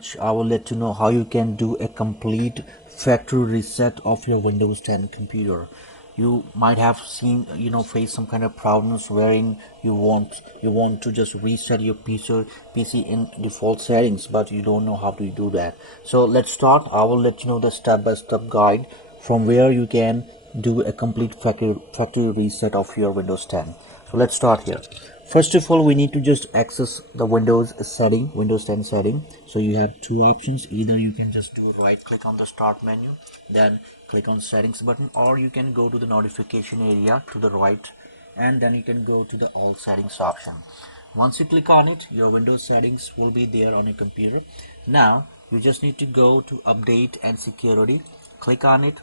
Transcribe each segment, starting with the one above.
which I will let you know how you can do a complete factory reset of your Windows 10 computer. You might have seen, face some kind of problems wherein you want to just reset your PC in default settings, but you don't know how to do that. So let's start. I will let you know the step-by-step guide from where you can do a complete factory reset of your Windows 10. So let's start here. First of all, we need to just access the Windows 10 setting. So you have two options. Either you can just do right click on the start menu, then click on settings button, or you can go to the notification area to the right, and then you can go to the all settings option. Once you click on it, your Windows settings will be there on your computer. Now you just need to go to update and security, click on it.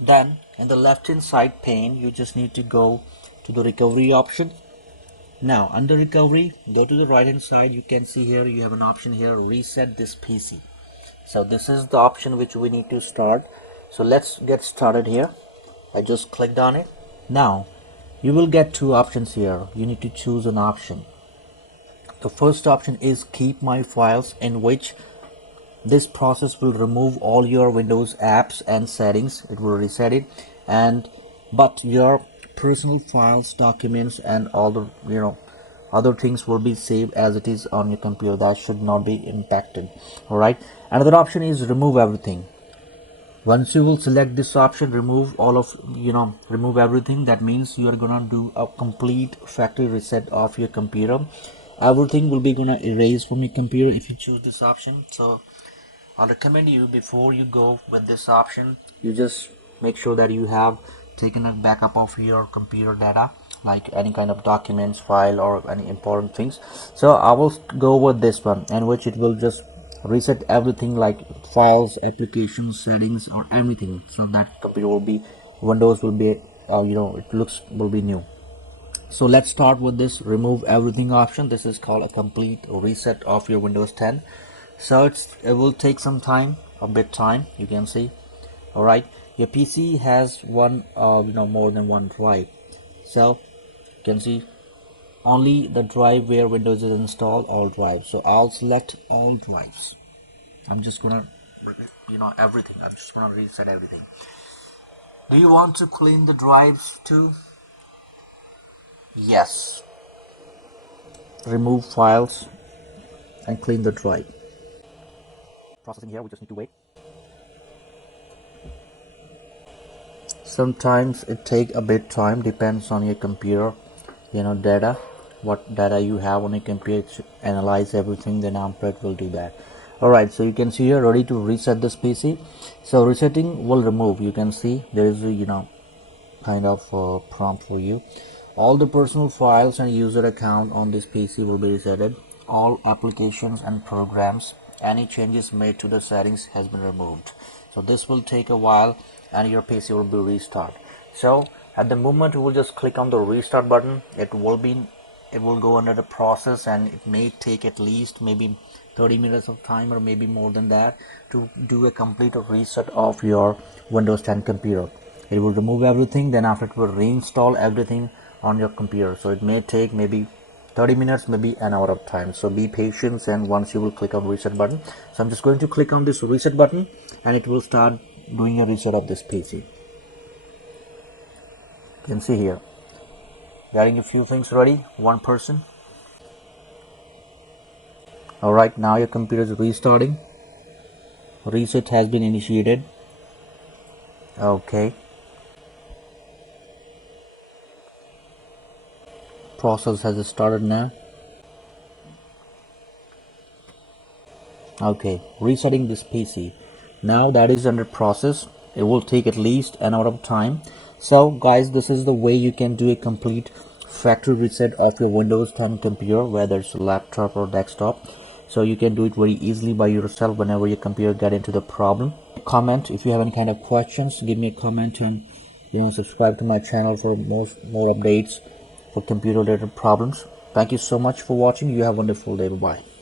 Then in the left hand side pane, you just need to go to the recovery option. Now under recovery, go to the right hand side. You can see here you have an option here, reset this PC. So this is the option which we need to start. So let's get started here. I just clicked on it. Now you will get two options here. You need to choose an option. The first option is keep my files, in which this process will remove all your Windows apps and settings. It will reset it, but your personal files, documents, and all the other things will be saved as it is on your computer. That should not be impacted. All right. Another option is remove everything. Once you will select this option, remove everything. That means you are gonna do a complete factory reset of your computer. Everything will be gonna erase from your computer if you choose this option. So I recommend you, before you go with this option, you just make sure that you have taken a backup of your computer data, like any kind of documents, file, or any important things. So I will go with this one, in which it will just reset everything, like files, applications, settings, or everything, so that computer will be, Windows will be will be new. So let's start with this remove everything option. This is called a complete reset of your Windows 10. So it will take some time, a bit time, you can see. All right, your PC has more than one drive. So you can see only the drive where Windows is installed, all drives. So I'll select all drives. I'm just gonna everything. I'm just gonna reset everything. Do you want to clean the drives too? Yes. Remove files and clean the drive. Processing here, we just need to wait. Sometimes it take a bit time, depends on your computer data, what data you have on your computer. Analyze everything, then after it will do that. All right, so you can see here ready to reset this PC. So resetting will remove, you can see there is a kind of prompt for you. All the personal files and user account on this PC will be resetted. All applications and programs, any changes made to the settings has been removed. So this will take a while and your PC will be restart. So at the moment you will just click on the restart button. It will go under the process, and it may take at least maybe 30 minutes of time, or maybe more than that, to do a complete reset of your Windows 10 computer. It will remove everything, then after it will reinstall everything on your computer. So it may take maybe 30 minutes, maybe an hour of time. So be patient, and once you will click on reset button. So I'm just going to click on this reset button, and it will start doing a reset of this PC. You can see here getting a few things ready, 1%. all right, now your computer is restarting. Reset has been initiated. Okay, process has started now. Okay, resetting this PC. Now that is under process. It will take at least an hour of time. So guys, this is the way you can do a complete factory reset of your Windows 10 computer, whether it's a laptop or desktop. So you can do it very easily by yourself whenever your computer get into the problem. Comment if you have any kind of questions. Give me a comment, and subscribe to my channel for more updates for computer related problems. Thank you so much for watching. You have a wonderful day. Bye bye.